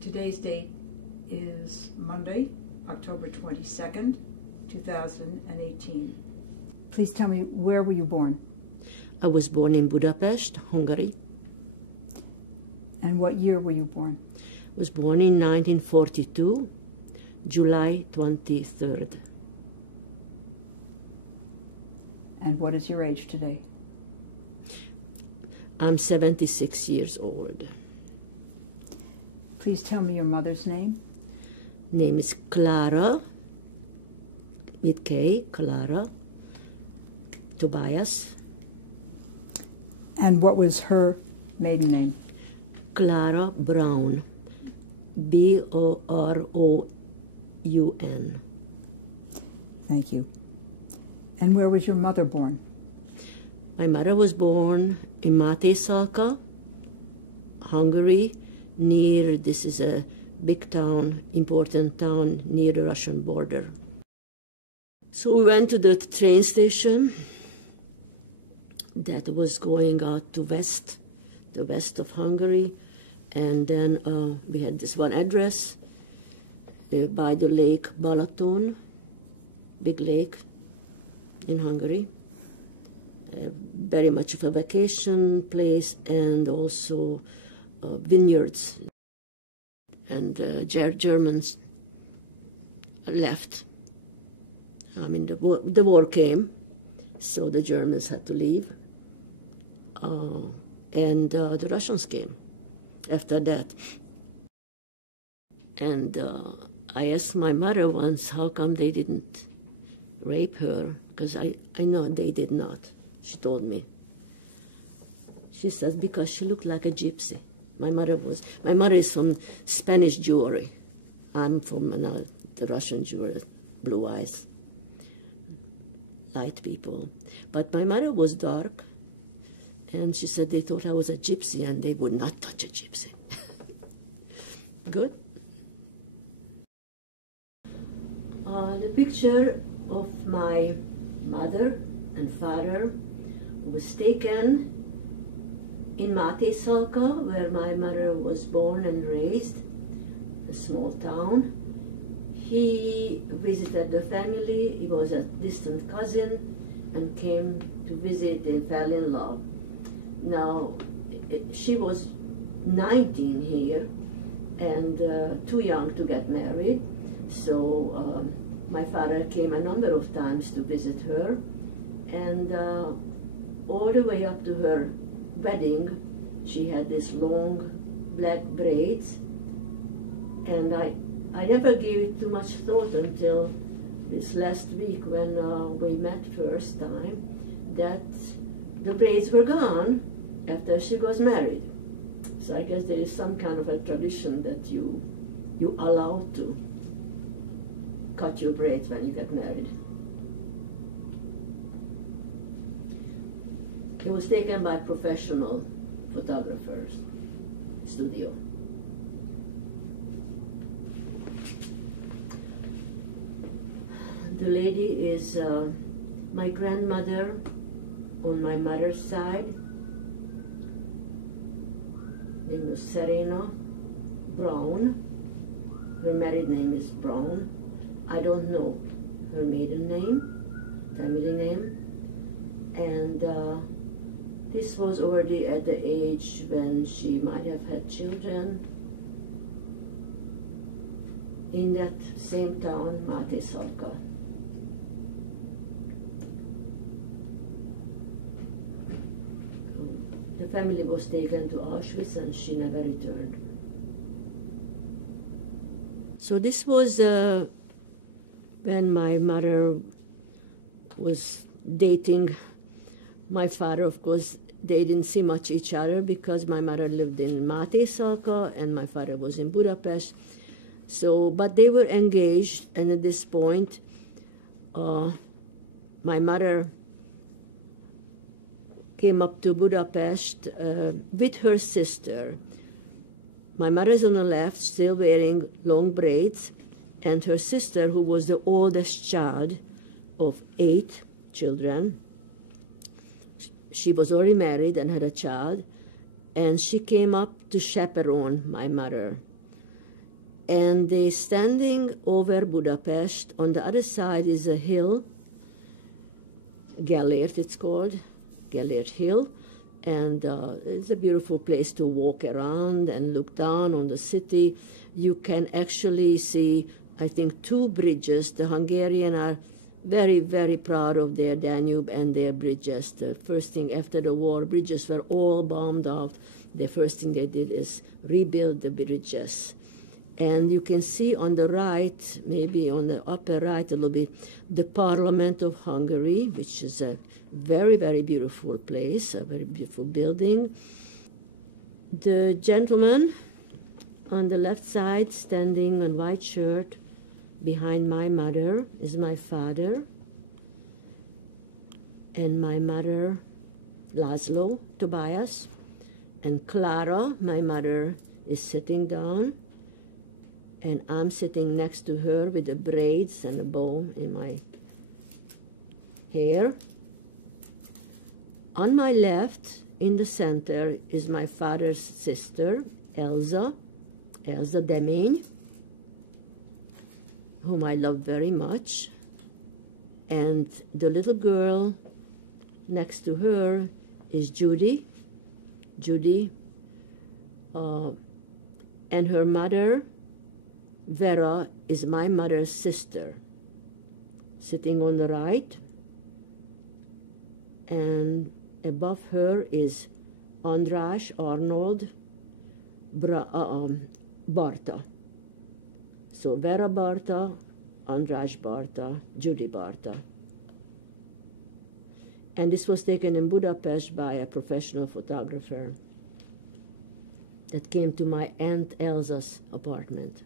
Today's date is Monday, October 22nd, 2018. Please tell me, where were you born? I was born in Budapest, Hungary. And what year were you born? I was born in 1942, July 23rd. And what is your age today? I'm 76 years old. Please tell me your mother's name. Name is Clara, with K, Clara Tobias. And what was her maiden name? Clara Brown, B-O-R-O-U-N. Thank you. And where was your mother born? My mother was born in Mátészalka, Hungary, near, this is a big town, important town near the Russian border. So we went to the train station that was going out to the west of Hungary, and then we had this one address by the lake Balaton, big lake in Hungary. Very much of a vacation place, and also vineyards. And Germans left. I mean, the war came, so the Germans had to leave. And the Russians came after that. And I asked my mother once how come they didn't rape her, because I know they did not. She told me. She says because she looked like a gypsy. My mother is from Spanish Jewry. I'm from the Russian Jewry, blue eyes, light people. But my mother was dark, and she said they thought I was a gypsy, and they would not touch a gypsy. Good. The picture of my mother and father was taken in Mátészalka, where my mother was born and raised, a small town. He visited the family. He was a distant cousin and came to visit and fell in love. Now, she was 19 here and too young to get married, so my father came a number of times to visit her, and all the way up to her wedding, she had this long black braids, and I never gave it too much thought until this last week when we met first time, that the braids were gone after she was married. So I guess there is some kind of a tradition that you allow to cut your braids when you get married. It was taken by professional photographers, studio. The lady is my grandmother on my mother's side. Name was Serena Brown. Her married name is Brown. I don't know her maiden name, family name. And this was already at the age when she might have had children in that same town, Mátészalka. The family was taken to Auschwitz and she never returned. So this was when my mother was dating my father. Of course, they didn't see much each other because my mother lived in Máté Szalka and my father was in Budapest. So, but they were engaged, and at this point, my mother came up to Budapest with her sister. My mother is on the left, still wearing long braids, and her sister, who was the oldest child of 8 children, she was already married and had a child, and she came up to chaperone my mother. And they standing over Budapest. On the other side is a hill, Gellért it's called, Gellért Hill, and it's a beautiful place to walk around and look down on the city. You can actually see, I think, 2 bridges. The Hungarians are very, very proud of their Danube and their bridges. The first thing after the war, bridges were all bombed out. The first thing they did is rebuild the bridges. And you can see on the right, maybe on the upper right a little bit, the Parliament of Hungary, which is a very, very beautiful place, a very beautiful building. The gentleman on the left side, standing in white shirt, behind my mother, is my father. And my mother, Laszlo, Tobias. And Clara, my mother, is sitting down. And I'm sitting next to her with the braids and a bow in my hair. On my left, in the center, is my father's sister, Elsa Demény, whom I love very much. And the little girl next to her is Judy, and her mother, Vera, is my mother's sister, sitting on the right, and above her is András Arnold Barta. So Vera Barta, András Barta, Judy Barta. And this was taken in Budapest by a professional photographer that came to my Aunt Elsa's apartment.